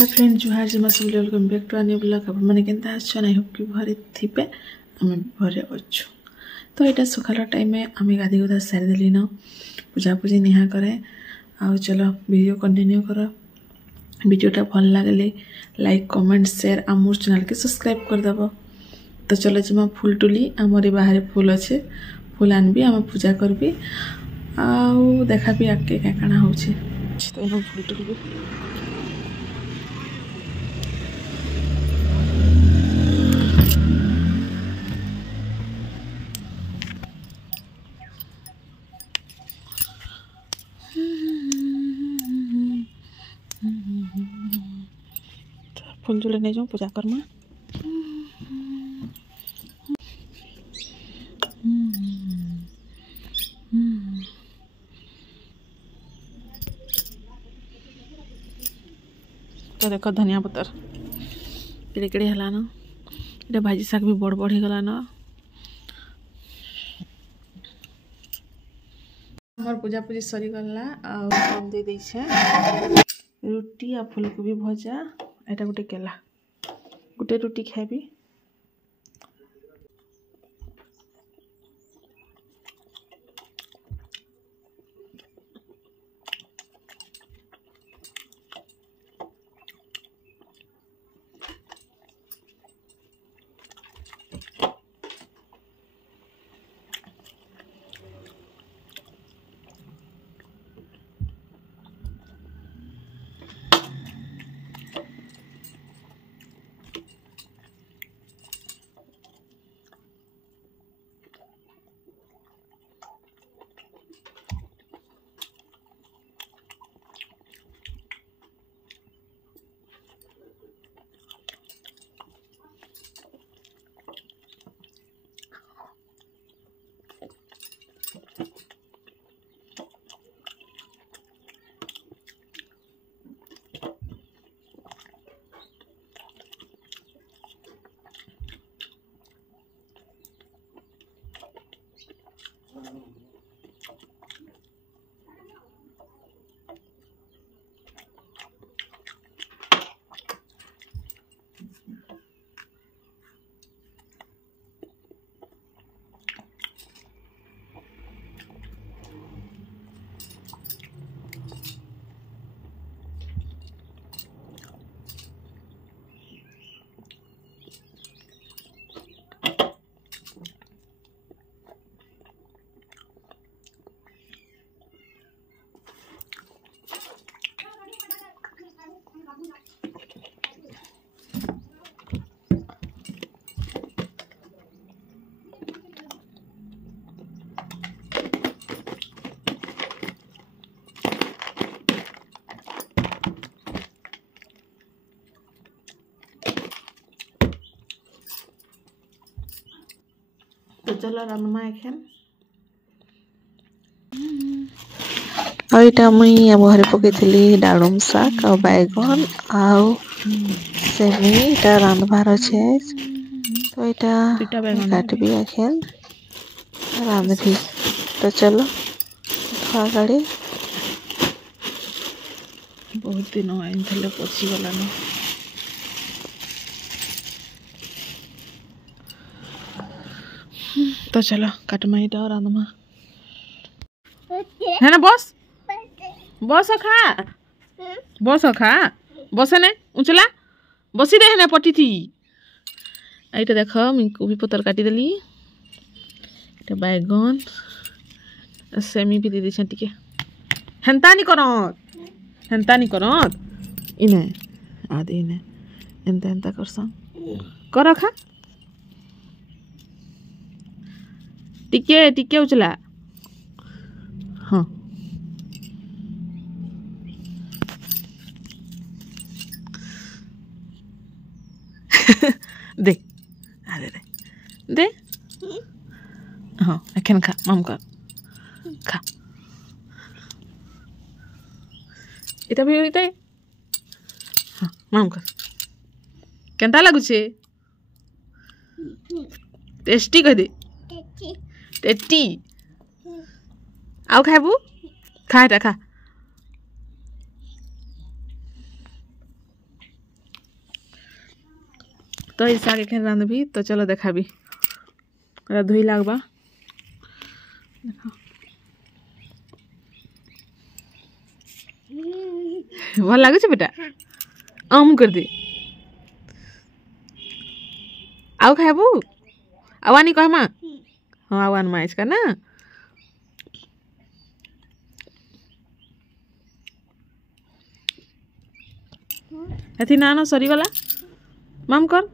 Hi friend जुहार जमा सब welcome back to अन्य ब्लॉग आप मैंने केनता आछन आई होप कि भरे थिबे आमे भरे अछु तो एटा सकाळ टाइम में आमे गादी गोदा सारी देली न पूजा पूजी निहा करे आ चलो वीडियो कंटिन्यू करो वीडियोटा भल लागले लाइक कमेंट शेयर आ मोर चैनल के सब्सक्राइब कर दबो। तो चलो जमा फूल टुली आमरी बाहर फूल अच्छे फूल आनबी आम पूजा करबी आ देखा भी आगे क्या काना होछि तो हम फूल टुली फूल जुले नहीं जाऊँ पूजा करमा तो देखो धनिया पतर केड़े केड़े हला न इटा भाजी शाक भी बड़ बड़ गला न हमर पूजा पूजी सरी गला आ दे दै छै रोटी आ फूलकोबी भजा एटा गुटे केला गुटे रोटी खाबी तो चलो रानमा एखन आइटा मुई घरे पकईली डालम शाक आ बैगन आउ सेमीटा रांधबार अच्छे तो यहाँ काटबी एखन रांधबी। तो चलो खा गाड़ी बहुत दिन आइन थे पची गला न तो चलो काटमा इटा रांधमा है ना बस बस खा बस ने उचला बसी दे ना पटी थी आईटा देख मुझे कोबी पतर काटी देली बैगन सेमी भी दे दी टिके हेन्ता नहीं करत इने आदे इने एंता एंता करसा कर खा टिके टिके उचला हाँ दे दे दे दे हाँ एखन खा माम कर खा इटा भी इटा हाँ माम कर केनता लागुछे टेस्टी कह दे टेस्टी आउ खाबू खा एटा खा तो ये शाग एखे रांधबी तो चलो देखाबी धुई लागबा भल लागुच बेटा आम कर दे आउ खाबू आवानी कहमा हाँ आवान माइस का ना एथि नानो सरी गला माम कर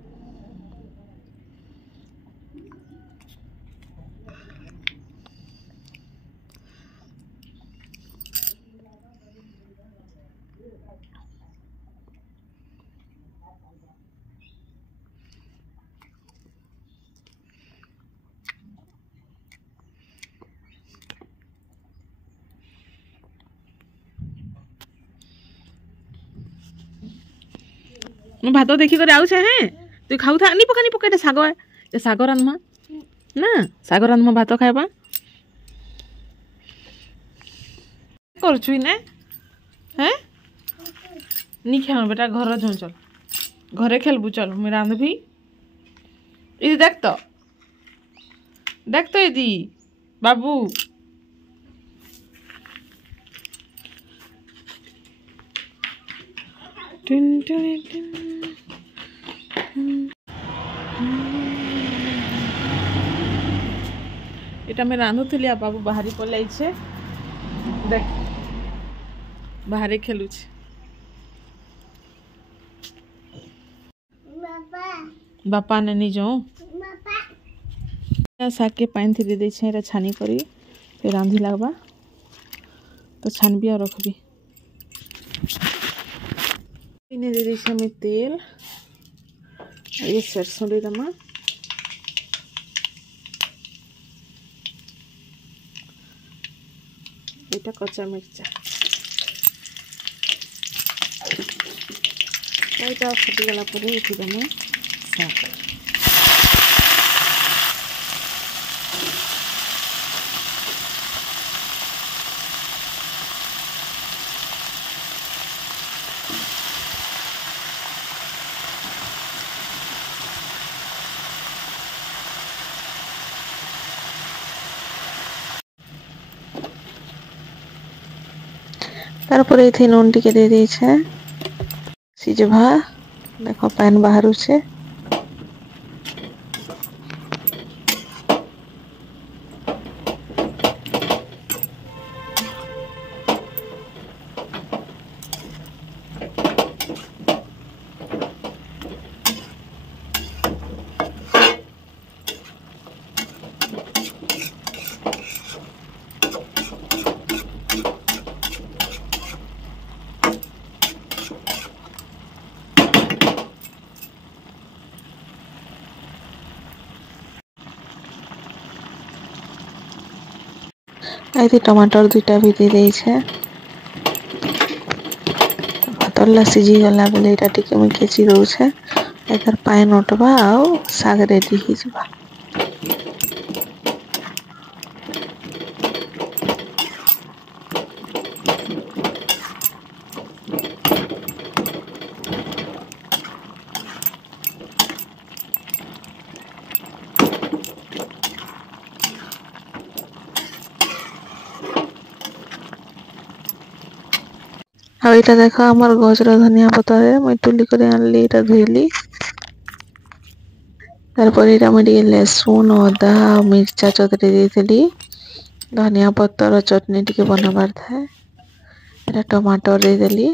मैं भात देखी कर आउछे हैं तू खाऊ था नी पका साग ए साग रांधमा ना साग रांधमा भात खाइबा करछु ने हैं नी खेल बेटा घर जो चल घरे खेलबू चल मैं रांधबी इदी देख तो इदी बाबू टिन टिन टिन এটা আমি রাঁধুলি আর বাবু বাহারি পলাইছে দেখ বাহারে খেলুছে बापा ने नहीं जाऊँ शाग के पानी थी दे दे छानी करी फिर रांधी लगवा तो छानबी और रखबी इन्हें दे दी हमें तेल ये सरसों दे दमा এটা কচা মির্চা এইটা ফুটিগলা পরে এটি দেবো শাক तारपर ये नून टी दे दी सिझवा देख पान बाहर से ये टमाटर दुईटा भी दे दे भातरला सीझी गला बोले यहाँ टी मुझे खेची दौचे यार पान उठवा आउ साग रेडी हो जावा आईटा देख आमर गजर धनिया पतर मुझे तुली कर आनली धोली तारपर ये मुझे लहसुन अदा मिर्चा चतरी देती धनिया पतर चटनी टी बनबार था ये टमाटर देदेली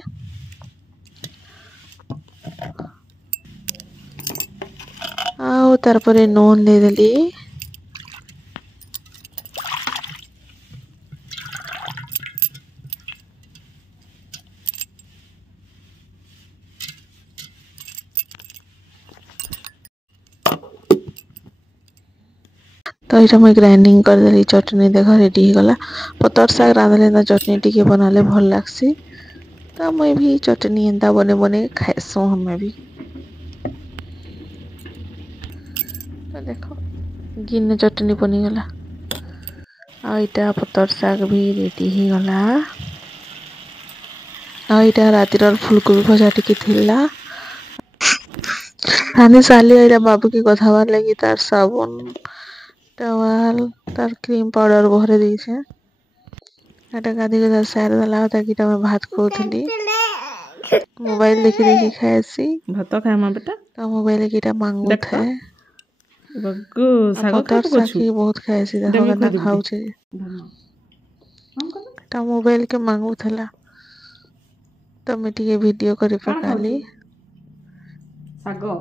तारपर नून देदेली तो ये मुझे ग्राइंडिंग करदेली चटनी देख रेडी हो गला पतर शाग रांधले ना चटनी टी बनाले भल लगसी तो मुई भी चटनी एंता बने बने खाएसु हमें भी तो देखो गिन चटनी बनी गला आईटा पतर शाग भी रेडी हो गला आईटा रातिर फुलकोबी भजा टी थिला खाने साली एटा बाबू की कथाबार लगी तार साबुन टावल तार क्रीम पाउडर घरे दीछे एटा गादी को साइड दला होता कि मैं भात खाउथली मोबाइल देखि देखि खाएसी भात खाए मां बेटा ता मोबाइल कीटा मांगू थे बग्गू सागो खातो साकी बहुत खाएसी देखो कना खाउ छे ता मोबाइल के मांगू थला तो मैं टिके वीडियो करे पकाली सागो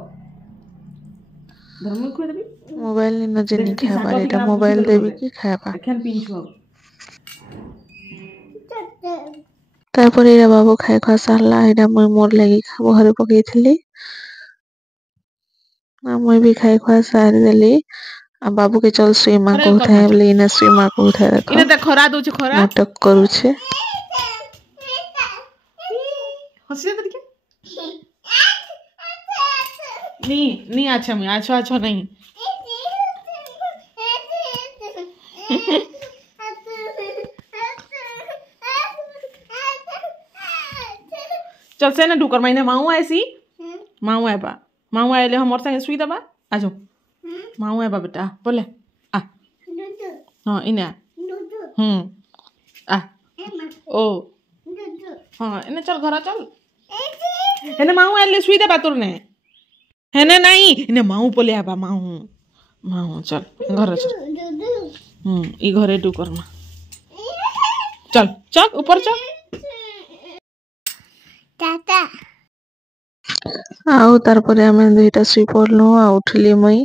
धर्म को देबी मोबाइल नि न जनी खाबा एटा मोबाइल देबी की खाबा एखन पिंचो तापर एरा बाबू खाए खा सारला एटा मैं मोर लगी घरे पकेइथली मैं भी खाए खा सार देली आ बाबू के चल स्विमा को उठाए बोले इना स्विमा को उठाए देखो इने त खरा दो छ खरा नाटक करू छे हसी दे के नहीं अच्छा मैं अच्छा नहीं चल से ना ढुकर मैंने माऊ ऐसी माऊ है बा माऊ आइले हमर संगे सुई दबा आजो माऊ है बा बेटा बोले आ हां इने आ ओ हां इने चल घर चल इने माऊ आइले सुई दबा तोरने हेने नहीं इने माऊ बोले आबा माऊ चल घर चल ई घरे डू करना चल चल ऊपर चल टाटा आउ तार परे हमें दुईटा सुई पड़लु आ उठली मई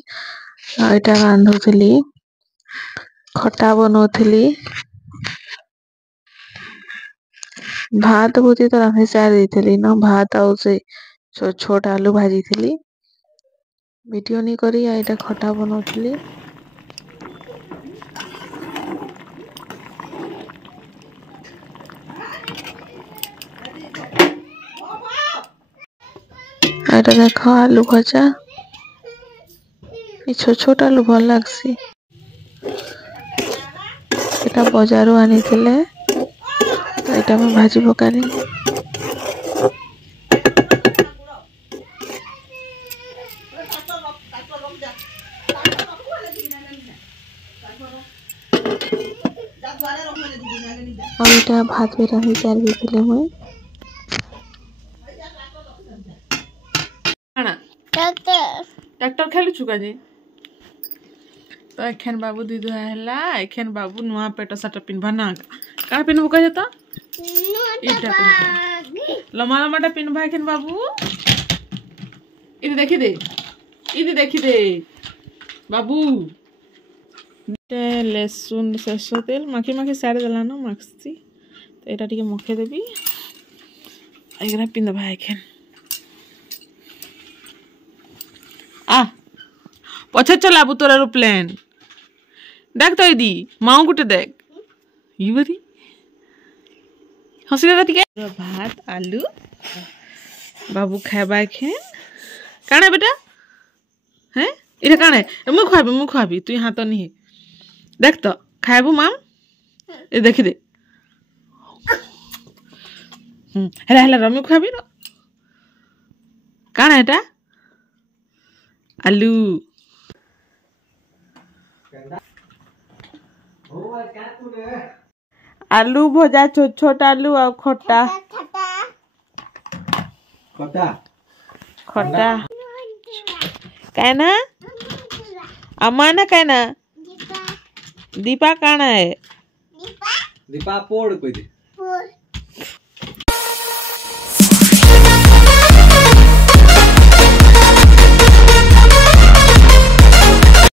एटा रांधुथली खटा बनौथली भात बुती तो रांधे सार देथली न भात आउ से छोट आलू भाजी थली वीडियो नहीं करी एटा खटा बनौथली एटा देखो आलू भजा छोट आलू भल लागसी एटा बाजारू आनी थिले एटा में भाजी पकाली और एटा भात भी रांधि चार भी थिले मैं ट्रैक्टर खेलु चुका जी तो एखन बाबू दीदी हला एखन बाबू नुआ पेट सट पिनबा ना का पिनबो कह जता इटा लमा लमाटा पिनबा एखन बाबू इदि देखि दे बाबू लहसुन सरसों तेल माखी साड़ देला ना माखसी तो एटा टिके मखे देबी एगरा पिनबा एखन आ पछे चल आबू तोर एरोप्लेन देख तो दी माऊ गुटे देख युवती हसी दादा ठीक है भात आलू बाबू खाबा खे काणे बेटा हैं इरे काणे मु खुआबी तू हाथ नहीं देख तो खाबू माम ए देखि दे हेला हेला रमु खुआबी रो काणे एटा आलू आलू भजा छोट आलू और खट्टा खट्टा कहना अम्मा ना कहना दीपा काना है दीपा पोड़ कोई दे